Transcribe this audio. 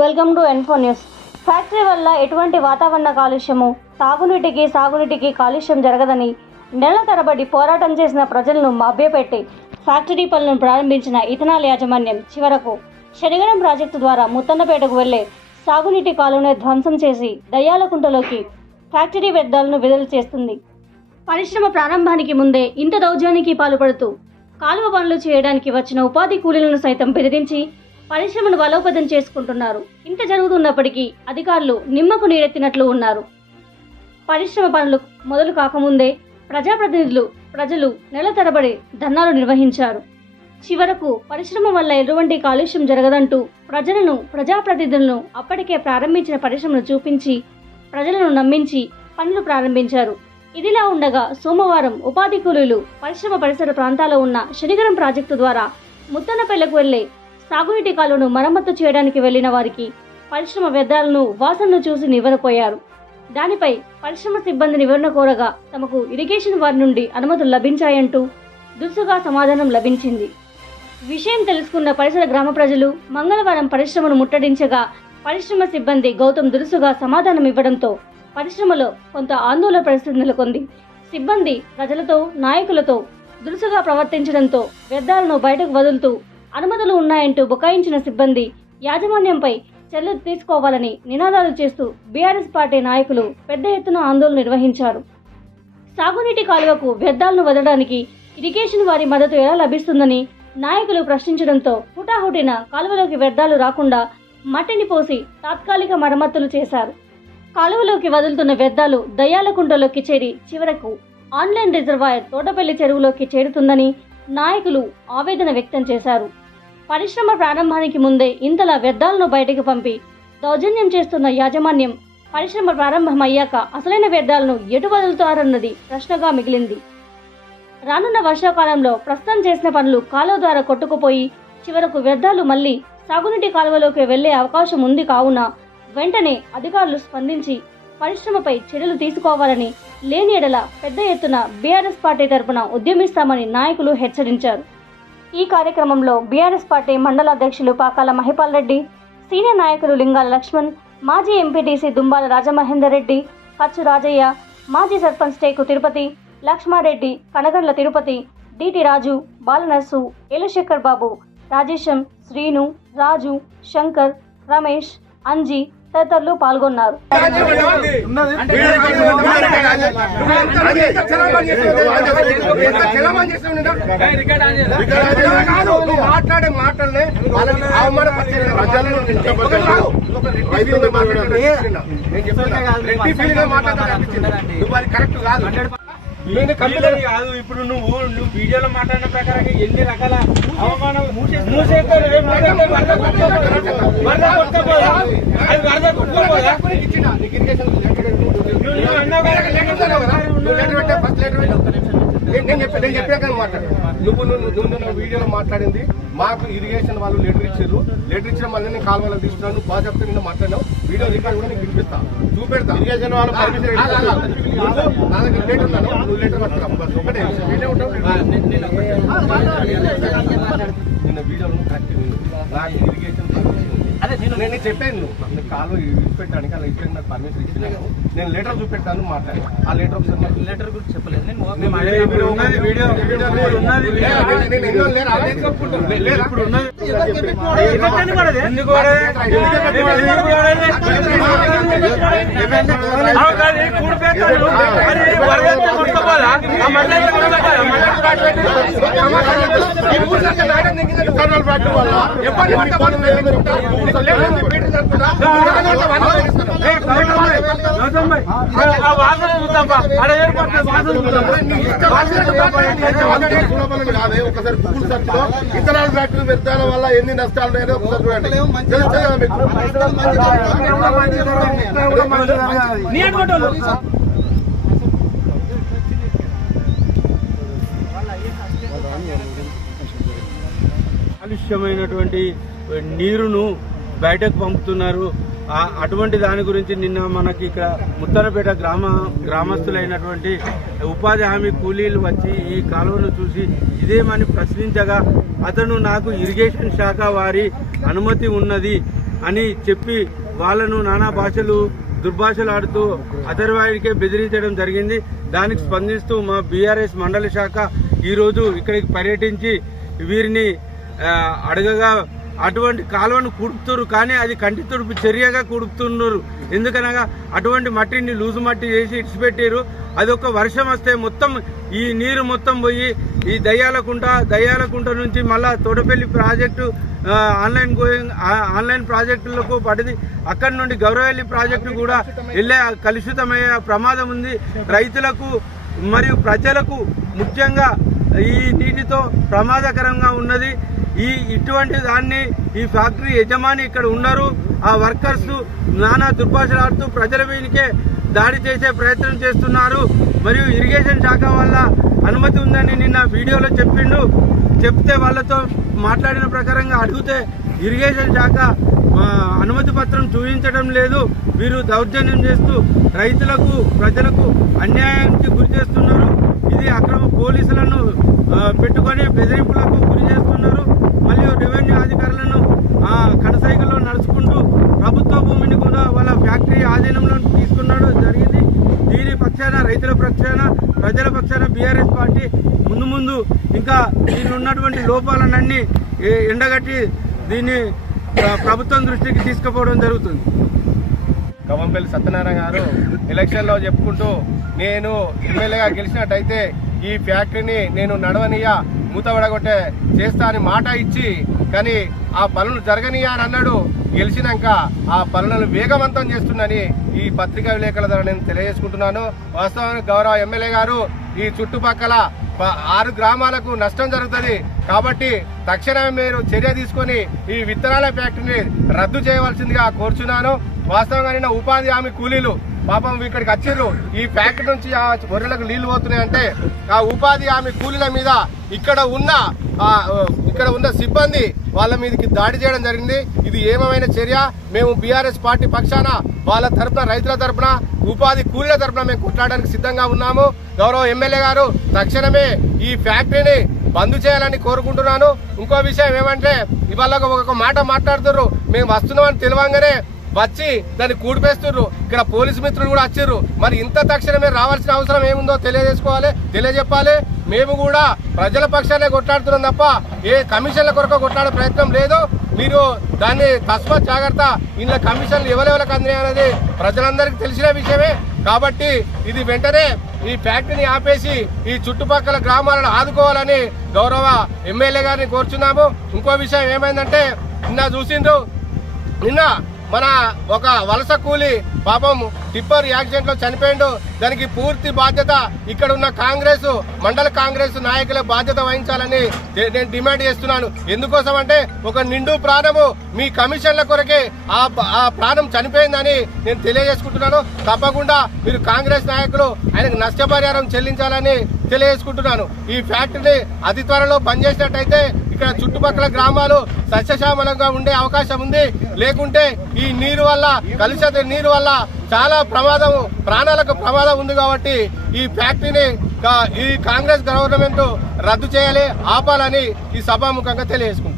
Welcome to Enfo news factory వల్ల ఎటువంటి వాతావరణ కాలుష్యము? తాగునీటికి సాగునీటికి కాలుష్యం జరగదని నెల తరబడి పోరాటం చేసిన ప్రజలను మభ్యపెట్టి ఫ్యాక్టరీ పనులను ప్రారంభించిన ఇథనాల్ యాజమాన్యం చివరకు శనిగరం ప్రాజెక్టు ద్వారా ముత్తన్నపేటకు వెళ్ళే సాగునీటి కాలువను ధ్వంసం చేసి దయ్యాలకుంటలోకి ఫ్యాక్టరీ వ్యర్థాలను విడుదల చేస్తుంది. పరిశ్రమ ప్రారంభానికి ముందే ఇంత దౌర్జన్యానికి పాల్పడుతూ కాలువ పనులు చేయడానికి వచ్చిన ఉపాధి కూలీలను సైతం బెదిరించి పరిశ్రమను బలోపేతం చేసుకుంటున్నారు. ఇంత జరుగుతున్నప్పటికీ అధికారులు నిమ్మకు నీరెత్తినట్లు ఉన్నారు. పరిశ్రమ పనులు మొదలు కాకముందే ప్రజాప్రతినిధులు ప్రజలు నెల తరబడి ధర్నాలు నిర్వహించారు. చివరకు పరిశ్రమ వల్ల ఎటువంటి కాలుష్యం జరగదంటూ ప్రజలను ప్రజాప్రతినిధులను అప్పటికే ప్రారంభించిన పరిశ్రమను చూపించి ప్రజలను నమ్మించి పనులు ప్రారంభించారు. ఇదిలా ఉండగా సోమవారం ఉపాధి కూలీలు పరిశ్రమ పరిసర ప్రాంతాల్లో ఉన్న శనిగరం ప్రాజెక్టు ద్వారా ముద్దనపల్లెకు వెళ్ళే సాగునీటి కాలువను మరమ్మతు చేయడానికి వెళ్ళిన వారికి పరిశ్రమ వ్యర్థాలను వాసనను చూసి నివ్వరపోయారు. దానిపై పరిశ్రమ సిబ్బంది నివరణ కోరగా తమకు ఇరిగేషన్ వారి నుండి అనుమతులు లభించాయంటూ దురుసుగా సమాధానం లభించింది. విషయం తెలుసుకున్న పరిసర గ్రామ ప్రజలు మంగళవారం పరిశ్రమను ముట్టడించగా పరిశ్రమ సిబ్బంది గౌతమ్ దురుసుగా సమాధానం ఇవ్వడంతో పరిశ్రమలో కొంత ఆందోళన పరిస్థితి నెలకొంది. సిబ్బంది ప్రజలతో నాయకులతో దురుసుగా ప్రవర్తించడంతో వ్యర్థాలను బయటకు వదులుతూ అనుమతులు ఉన్నాయంటూ బుకాయించిన సిబ్బంది యాజమాన్యంపై చర్యలు తీసుకోవాలని నినాదాలు చేస్తూ బీఆర్ఎస్ పార్టీ నాయకులు పెద్ద ఎత్తున ఆందోళన నిర్వహించారు. సాగునీటి కాలువకు వ్యర్థాలను వదలడానికి ఇరిగేషన్ వారి మద్దతు ఎలా లభిస్తుందని నాయకులు ప్రశ్నించడంతో హుటాహుటిన కాలువలోకి వ్యర్థాలు రాకుండా మట్టిని పోసి తాత్కాలిక మరమ్మతులు చేశారు. కాలువలోకి వదులుతున్న వ్యర్థాలు దయ్యాలకుంటలోకి చేరి చివరకు ఆన్లైన్ రిజర్వాయర్ తోటపల్లి చెరువులోకి చేరుతుందని నాయకులు ఆవేదన వ్యక్తం చేశారు. పరిశ్రమ ప్రారంభానికి ముందే ఇంతలా వ్యర్థాలను బయటకు పంపి దౌర్జన్యం చేస్తున్న యాజమాన్యం పరిశ్రమ ప్రారంభమయ్యాక అసలైన వ్యర్థాలను ఎటు వదులుతారన్నది ప్రశ్నగా మిగిలింది. రానున్న వర్షాకాలంలో ప్రస్తుతం చేసిన పనులు కాలువ ద్వారా కొట్టుకుపోయి చివరకు వ్యర్థాలు మళ్ళీ సాగునీటి కాలువలోకి వెళ్ళే అవకాశం ఉంది కావున వెంటనే అధికారులు స్పందించి పరిశ్రమపై చర్యలు తీసుకోవాలని లేని ఎడల పెద్ద ఎత్తున బీఆర్ఎస్ పార్టీ తరపున ఉద్యమిస్తామని నాయకులు హెచ్చరించారు. ఈ కార్యక్రమంలో బీఆర్ఎస్ పార్టీ మండల అధ్యక్షులు పాకాల మహిపాల్ రెడ్డి సీనియర్ నాయకులు లింగాల లక్ష్మణ్ మాజీ ఎంపీటీసీ దుంబాల రాజమహేందర్ రెడ్డి కచ్చు రాజయ్య మాజీ సర్పంచ్ టేకు తిరుపతి లక్ష్మారెడ్డి కనగండ్ల తిరుపతి డిటి రాజు బాలనర్సు ఎలశేఖర్ బాబు రాజేశం శ్రీను రాజు శంకర్ రమేష్ అంజి తదితరులు పాల్గొన్నారు. మాట్లాడే అది కరెక్ట్ కాదు. నేను వీళ్ళని కాదు ఇప్పుడు నువ్వు నువ్వు వీడియోలో మాట్లాడిన ప్రకారంగా ఎన్ని రకాల అవమానాలు మూసేస్తారు వరద కొట్టుకోపోదా? అది వరద కొట్టుకోపోదా? నేను చెప్పాక మాట్లాడు నువ్వు నువ్వు నువ్వు వీడియోలో మాట్లాడింది మాకు ఇరిగేషన్ వాళ్ళు లెటర్ ఇచ్చారు లెటర్ ఇచ్చిన మళ్ళీ నేను కాలువలో తీసుకున్నాను నువ్వు బాగా చెప్తే నిన్న మాట్లాడినావు వీడియో రికార్డ్ కూడా నీకు వినిపిస్తా చూపెడతా ఇరిగేషన్ వాళ్ళు పర్మిషన్ నా దగ్గర లెటర్ ఉన్నాను నువ్వు లెటర్ పట్టుకురా బస్ ఒకటే వీడియో ఉంటావు నిన్న వీడియోలో కరెక్ట్ నాకు ఇరిగేషన్ అదే నేను నేను చెప్పాను నువ్వు. నాకు కాలువ ఇచ్చిపెట్టడానికి అలా ఇచ్చాను నాకు పర్మిషన్ ఇచ్చినాను నేను లెటర్ చూపెట్టాను మాట్లాడాను ఆ లెటర్ ఒకసారి లెటర్ గురించి చెప్పలేదు. నేను ఇప్పుడు ఉన్నది వీడియో ఇప్పుడు ఉన్నది వీడియో. ఇప్పుడు ఉన్నది ఎందుకు పడదు? ఎందుకు పడదు? ఎందుకు పడదు? అవు కాదు, ఈ కూడి పెట్టాను. మరి వరద ఎంత కొట్టుకోపోదా? ఆ మళ్ళీ ఎంత కొట్టుకోపోదా? వాసన చూద్దాం ఒకసారి లో ఇతరాల ఫ్యాక్టరీ వ్యర్థాల వల్ల ఎన్ని నష్టాలు ఉన్నాయో ఒకసారి చూడండి కదా మీకు కాలుష్యమైనటువంటి నీరును బయటకు పంపుతున్నారు. అటువంటి దాని గురించి నిన్న మనకి ఇక్కడ ముత్తనపేట గ్రామ గ్రామస్తులైనటువంటి ఉపాధి హామీ కూలీలు వచ్చి ఈ కాలువను చూసి ఇదేమని ప్రశ్నించగా అతను నాకు ఇరిగేషన్ శాఖ వారి అనుమతి ఉన్నది అని చెప్పి వాళ్ళను నానా భాషలు దుర్భాషలు ఆడుతూ అథర్వాయిడ్కే బెదిరించడం జరిగింది. దానికి స్పందిస్తూ మా బీఆర్ఎస్ మండలి శాఖ ఈరోజు ఇక్కడికి పర్యటించి వీరిని అడగగా అటువంటి కాలువను కూడుపుతున్నారు కానీ అది కంటి తుడుపు చర్యగా కూడుపుతున్నారు ఎందుకనగా అటువంటి మట్టిని లూజు మట్టి చేసి ఇడిచిపెట్టారు. అది ఒక వర్షం వస్తే మొత్తం ఈ నీరు మొత్తం పోయి ఈ దయ్యాలకుంట దయ్యాలకుంట నుంచి మళ్ళా తోటపల్లి ప్రాజెక్టు ఆన్లైన్ గోయింగ్ ఆ- ఆన్లైన్ ప్రాజెక్టులకు పడింది. అక్కడి నుండి గౌరవల్లి ప్రాజెక్టు కూడా వెళ్ళే కలుషితమయ్యే ప్రమాదం ఉంది. రైతులకు మరియు ప్రజలకు ముఖ్యంగా ఈ నీటితో ప్రమాదకరంగా ఉన్నది. ఈ ఇటువంటి దాన్ని ఈ ఫ్యాక్టరీ యజమాని ఇక్కడ ఉన్నారు. ఆ వర్కర్స్ నానా దుర్భాషలాడుతూ ప్రజల మీదకే దాడి చేసే ప్రయత్నం చేస్తున్నారు. మరియు ఇరిగేషన్ శాఖ వల్ల అనుమతి ఉందని నిన్న వీడియోలో చెప్పిండు. చెప్తే వాళ్ళతో మాట్లాడిన ప్రకారంగా అడిగితే ఇరిగేషన్ శాఖ అనుమతి పత్రం చూపించడం లేదు. వీరు దౌర్జన్యం చేస్తూ రైతులకు ప్రజలకు అన్యాయానికి గురి చేస్తున్నారు. ఇది అక్రమ పోలీసులను పెట్టుకొని బెదిరింపులకు గురి చేస్తున్నారు. మరియు రెవెన్యూ అధికారులను ఆ, నడుచుకుంటూ ప్రభుత్వ భూమిని కూడా వాళ్ళ ఫ్యాక్టరీ ఆధీనంలో తీసుకున్నాడు జరిగింది. దీని పక్షాన రైతుల పక్షాన ప్రజల పక్షాన బీఆర్ఎస్ పార్టీ ముందు ముందు ఇంకా దీని ఉన్నటువంటి లోపాలన్నీ ఎండగట్టి దీన్ని ప్రభుత్వం దృష్టికి తీసుకుపోవడం జరుగుతుంది. కవంపల్లి సత్యనారాయణ గారు ఎలక్షన్లో చెప్పుకుంటూ నేను ఎమ్మెల్యేగా గెలిచినట్టయితే ఈ ఫ్యాక్టరీని నేను నడవనియా మూతబడగొట్టే చేస్తా అని మాట ఇచ్చి కానీ ఆ పనులు జరగని అని అన్నాడు. గెలిచినాక ఆ పనులను వేగవంతం చేస్తుందని ఈ పత్రికా విలేకరుల ద్వారా నేను తెలియజేసుకుంటున్నాను. వాస్తవానికి గౌరవ ఎమ్మెల్యే గారు ఈ చుట్టుపక్కల ఆరు గ్రామాలకు నష్టం జరుగుతుంది. కాబట్టి తక్షణమే మీరు చర్య తీసుకొని ఈ విత్తనాల ఫ్యాక్టరీని రద్దు చేయవలసిందిగా కోరుచున్నాను. వాస్తవంగా నిన్న ఉపాధి హామీ కూలీలు పాపం ఇక్కడికి వచ్చారు ఈ ఫ్యాక్టరీ నుంచి ఆ గొర్రెలకు నీళ్ళు పోతున్నాయంటే ఆ ఉపాధి హామీ కూలీల మీద ఇక్కడ ఉన్న ఇక్కడ ఉన్న సిబ్బంది వాళ్ళ మీదకి దాడి చేయడం జరిగింది. ఇది ఏమైనా చర్య? మేము బీఆర్ఎస్ పార్టీ పక్షాన వాళ్ళ తరపున రైతుల తరపున ఉపాధి కూలీల తరపున మేము కొట్లాడడానికి సిద్ధంగా ఉన్నాము. గౌరవ ఎమ్మెల్యే గారు తక్షణమే ఈ ఫ్యాక్టరీని బంద్ చేయాలని కోరుకుంటున్నాను. ఇంకో విషయం ఏమంటే ఇవాళ ఒక- ఒక మాట మాట్లాడుతున్నారు మేము వస్తున్నామని తెలియంగానే వచ్చి దాన్ని కూడిపేస్తున్నారు ఇక్కడ పోలీసు మిత్రులు కూడా వచ్చిర్రు మరి ఇంత తక్షణమే రావాల్సిన అవసరం ఏముందో తెలియజేసుకోవాలి తెలియజెప్పాలి. మేము కూడా ప్రజల పక్షాలే కొట్లాడుతున్నాం తప్ప ఏ కమిషన్ల కొరకు కొట్లాడే ప్రయత్నం లేదు. మీరు దాన్ని తస్మాత్ జాగ్రత్త. ఇంట్లో కమిషన్లు ఎవరెవరికి అందినాయి అనేది ప్రజలందరికీ తెలిసిన విషయమే. కాబట్టి ఇది వెంటనే ఈ ఫ్యాక్టరీని ఆపేసి ఈ చుట్టుపక్కల గ్రామాలను ఆదుకోవాలని గౌరవ ఎమ్మెల్యే గారిని కోరుచున్నాము. ఇంకో విషయం ఏమైందంటే నిన్న చూసిండ్రు. నిన్న మన ఒక వలస కూలి పాపం టిప్పర్ యాక్సిడెంట్లో చనిపోయిండు. దానికి పూర్తి బాధ్యత ఇక్కడ ఉన్న కాంగ్రెస్ మండల కాంగ్రెస్ నాయకుల బాధ్యత వహించాలని నేను డిమాండ్ చేస్తున్నాను. ఎందుకోసం అంటే ఒక నిండు ప్రాణము మీ కమిషన్ల కొరకే ఆ ఆ ప్రాణం చనిపోయిందని నేను తెలియజేసుకుంటున్నాను. తప్పకుండా మీరు కాంగ్రెస్ నాయకులు ఆయనకు నష్టపరిహారం చెల్లించాలని తెలియజేసుకుంటున్నాను. ఈ ఫ్యాక్టరీని అతి త్వరలో బంద్ చేసినట్టయితే ఇక్కడ చుట్టుపక్కల గ్రామాలు సస్యశ్యామలంగా ఉండే అవకాశం ఉంది. లేకుంటే ఈ నీరు వల్ల కలుషిత నీరు వల్ల చాలా ప్రమాదం ప్రాణాలకు ప్రమాదం ఉంది కాబట్టి ఈ ఫ్యాక్టరీని ఈ కాంగ్రెస్ గవర్నమెంట్ రద్దు చేయాలి ఆపాలని ఈ సభాముఖంగా తెలియజేసుకుంది